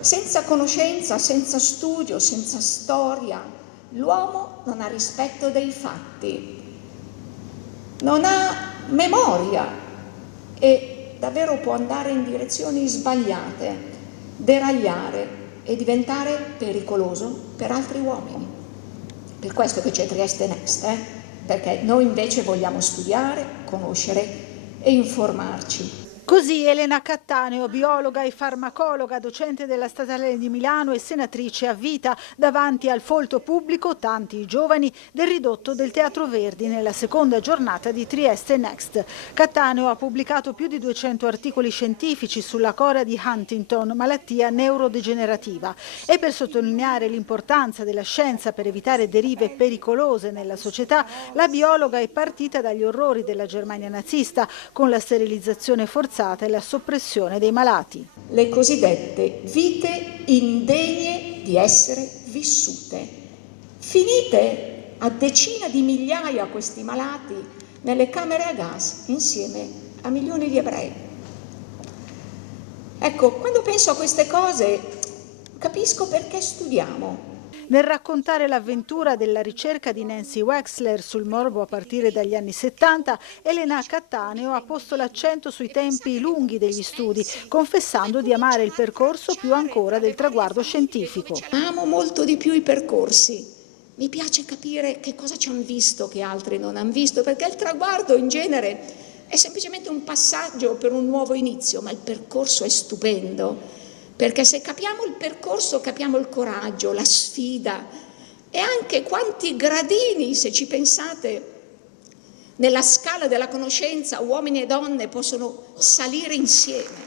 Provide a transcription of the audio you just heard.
Senza conoscenza, senza studio, senza storia, l'uomo non ha rispetto dei fatti, non ha memoria e davvero può andare in direzioni sbagliate, deragliare e diventare pericoloso per altri uomini. Per questo che c'è Trieste Next, perché noi invece vogliamo studiare, conoscere e informarci. Così Elena Cattaneo, biologa e farmacologa, docente della Statale di Milano e senatrice a vita, davanti al folto pubblico, tanti i giovani, del ridotto del Teatro Verdi nella seconda giornata di Trieste Next. Cattaneo ha pubblicato più di 200 articoli scientifici sulla cora di Huntington, malattia neurodegenerativa. E per sottolineare l'importanza della scienza per evitare derive pericolose nella società, la biologa è partita dagli orrori della Germania nazista, con la sterilizzazione forzata e la soppressione dei malati. Le cosiddette vite indegne di essere vissute. Finite a decine di migliaia questi malati nelle camere a gas insieme a milioni di ebrei. Ecco, quando penso a queste cose capisco perché studiamo. Nel raccontare l'avventura della ricerca di Nancy Wexler sul morbo a partire dagli anni 70, Elena Cattaneo ha posto l'accento sui tempi lunghi degli studi, confessando di amare il percorso più ancora del traguardo scientifico. Amo molto di più i percorsi. Mi piace capire che cosa ci hanno visto che altri non hanno visto, perché il traguardo in genere è semplicemente un passaggio per un nuovo inizio, ma il percorso è stupendo. Perché se capiamo il percorso, capiamo il coraggio, la sfida e anche quanti gradini, se ci pensate, nella scala della conoscenza uomini e donne possono salire insieme.